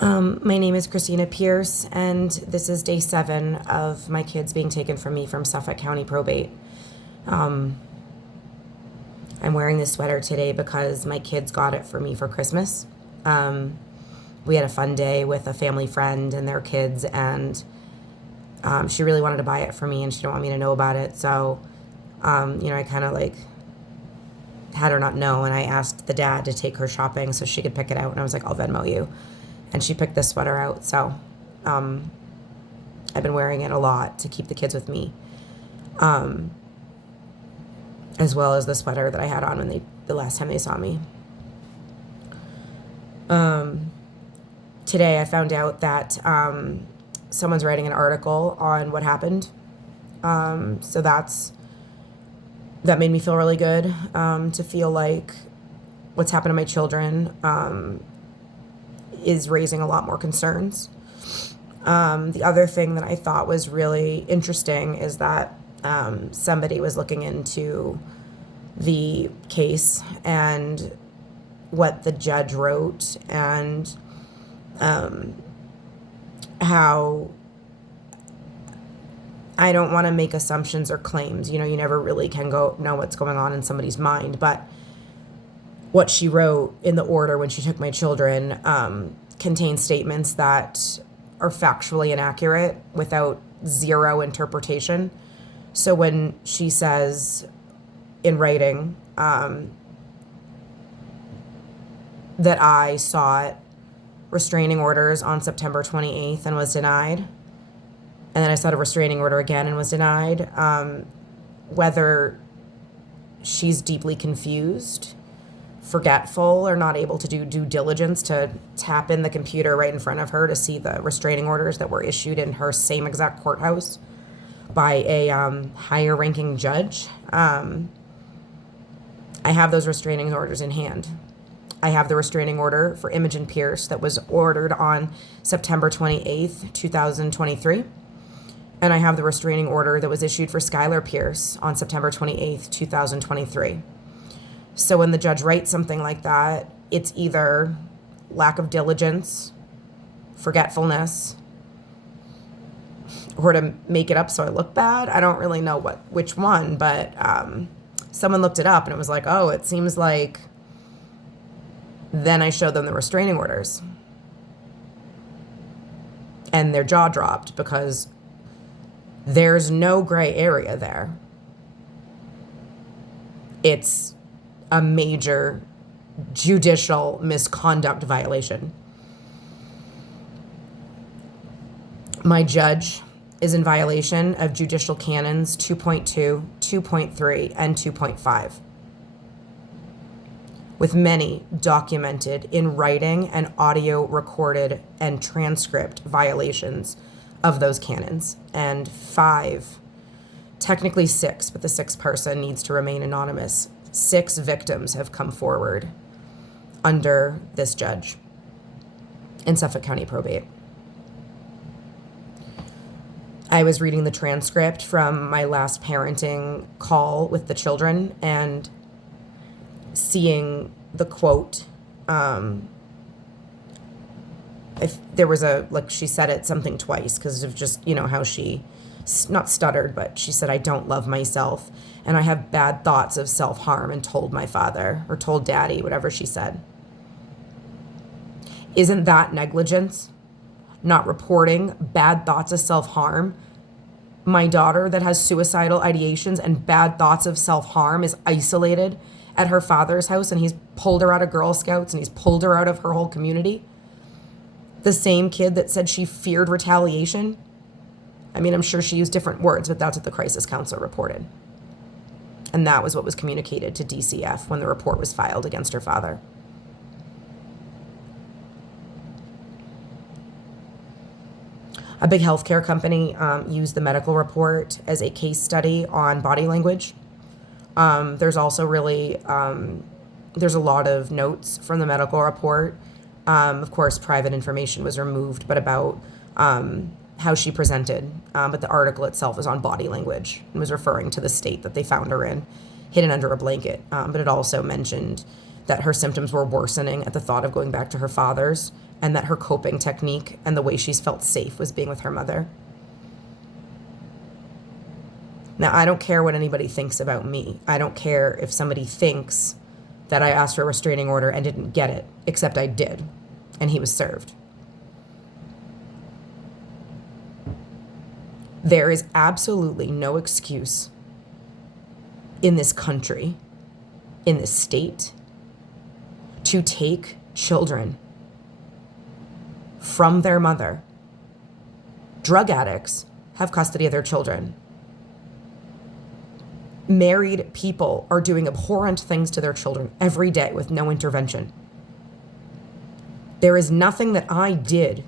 My name is Christina Pierce, and this is day 7 of my kids being taken from me from Suffolk County Probate. I'm wearing this sweater today because my kids got it for me for Christmas. We had a fun day with a family friend and their kids, and she really wanted to buy it for me, and she didn't want me to know about it. So, I kind of had her not know, and I asked the dad to take her shopping so she could pick it out, and I was like, I'll Venmo you. And she picked this sweater out, so I've been wearing it a lot to keep the kids with me, as well as the sweater that I had on when the last time they saw me. Today I found out that someone's writing an article on what happened, so that made me feel really good, to feel like what's happened to my children is raising a lot more concerns. The other thing that I thought was really interesting is that somebody was looking into the case and what the judge wrote, and how I don't want to make assumptions or claims. You never really can know what's going on in somebody's mind, but what she wrote in the order when she took my children contains statements that are factually inaccurate without zero interpretation. So when she says in writing that I sought restraining orders on September 28th and was denied, and then I sought a restraining order again and was denied, whether she's deeply confused, forgetful, or not able to do due diligence to tap in the computer right in front of her to see the restraining orders that were issued in her same exact courthouse by a higher ranking judge. I have those restraining orders in hand. I have the restraining order for Imogen Pierce that was ordered on September 28th, 2023. And I have the restraining order that was issued for Skylar Pierce on September 28th, 2023. So when the judge writes something like that, it's either lack of diligence, forgetfulness, or to make it up so I look bad. I don't really know which one, but someone looked it up and it was like, oh, it seems like. Then I showed them the restraining orders, and their jaw dropped because there's no gray area there. It's a major judicial misconduct violation. My judge is in violation of judicial canons 2.2, 2.3, and 2.5, with many documented in writing and audio recorded and transcript violations of those canons, and 5, technically 6, but the 6th person needs to remain anonymous. 6 victims have come forward under this judge in Suffolk County Probate. I was reading the transcript from my last parenting call with the children and seeing the quote. If there was she said it something twice because of just, how she not stuttered, but she said, I don't love myself, and I have bad thoughts of self-harm, and told my father, or told daddy, whatever she said. Isn't that negligence? Not reporting bad thoughts of self-harm? My daughter that has suicidal ideations and bad thoughts of self-harm is isolated at her father's house, and he's pulled her out of Girl Scouts, and he's pulled her out of her whole community. The same kid that said she feared retaliation. I mean, I'm sure she used different words, but that's what the crisis counselor reported. And that was what was communicated to DCF when the report was filed against her father. A big healthcare company used the medical report as a case study on body language. There's also there's a lot of notes from the medical report. Of course, private information was removed, but about how she presented. But the article itself is on body language and was referring to the state that they found her in, hidden under a blanket. But it also mentioned that her symptoms were worsening at the thought of going back to her father's, and that her coping technique and the way she's felt safe was being with her mother. Now, I don't care what anybody thinks about me. I don't care if somebody thinks that I asked for a restraining order and didn't get it, except I did, and he was served. There is absolutely no excuse in this country, in this state, to take children from their mother. Drug addicts have custody of their children. Married people are doing abhorrent things to their children every day with no intervention. There is nothing that I did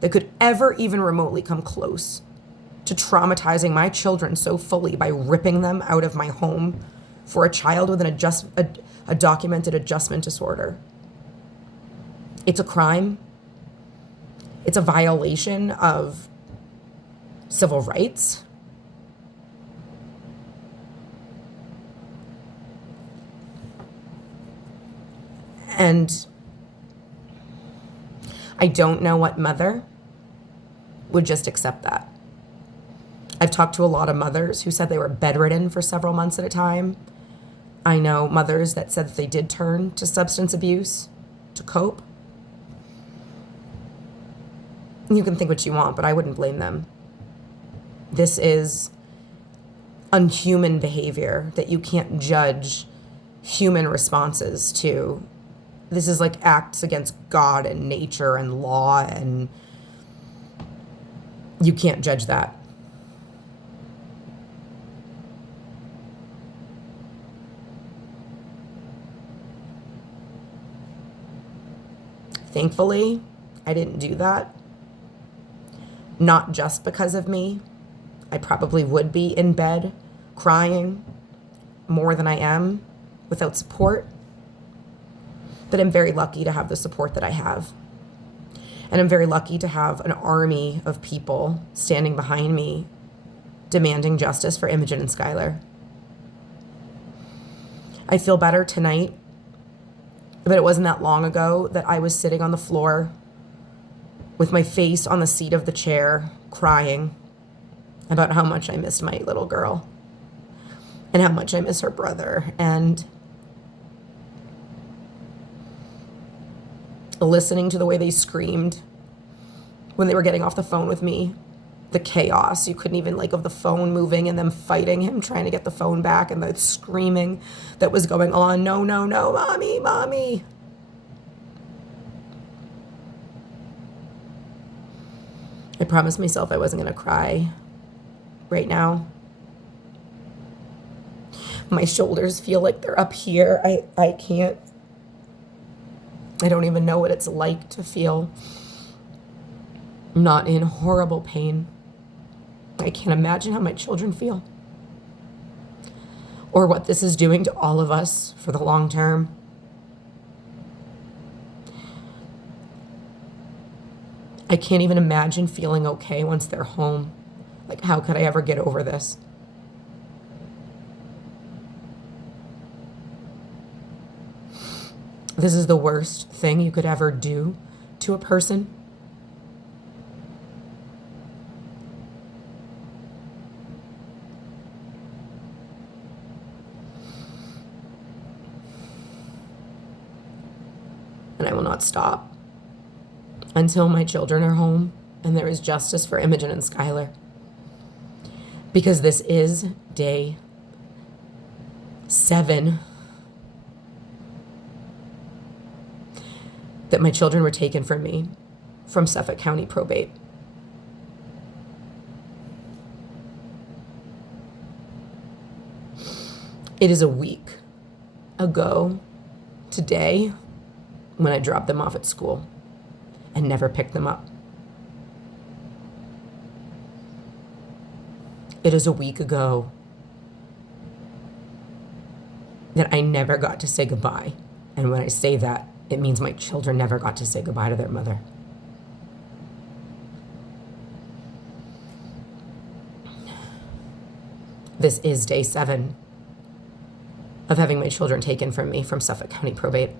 that could ever even remotely come close to traumatizing my children so fully by ripping them out of my home for a child with a documented adjustment disorder. It's a crime. It's a violation of civil rights. And I don't know what mother would just accept that. I've talked to a lot of mothers who said they were bedridden for several months at a time. I know mothers that said that they did turn to substance abuse to cope. You can think what you want, but I wouldn't blame them. This is unhuman behavior that you can't judge human responses to. This is like acts against God and nature and law, and you can't judge that. Thankfully, I didn't do that. Not just because of me. I probably would be in bed crying more than I am without support. But I'm very lucky to have the support that I have. And I'm very lucky to have an army of people standing behind me demanding justice for Imogen and Skylar. I feel better tonight, but it wasn't that long ago that I was sitting on the floor with my face on the seat of the chair, crying about how much I missed my little girl and how much I miss her brother, and listening to the way they screamed when they were getting off the phone with me. The chaos, you couldn't even of the phone moving and them fighting him, trying to get the phone back, and the screaming that was going on. No, no, no, mommy, mommy. I promised myself I wasn't going to cry right now. My shoulders feel like they're up here. I can't. I don't even know what it's like to feel not in horrible pain. I can't imagine how my children feel, or what this is doing to all of us for the long term. I can't even imagine feeling okay once they're home. How could I ever get over this? This is the worst thing you could ever do to a person. And I will not stop until my children are home and there is justice for Imogen and Skylar. Because this is day 7 that my children were taken from me from Suffolk County Probate. It is a week ago today when I dropped them off at school and never picked them up. It is a week ago that I never got to say goodbye. And when I say that, it means my children never got to say goodbye to their mother. This is day 7 of having my children taken from me from Suffolk County Probate.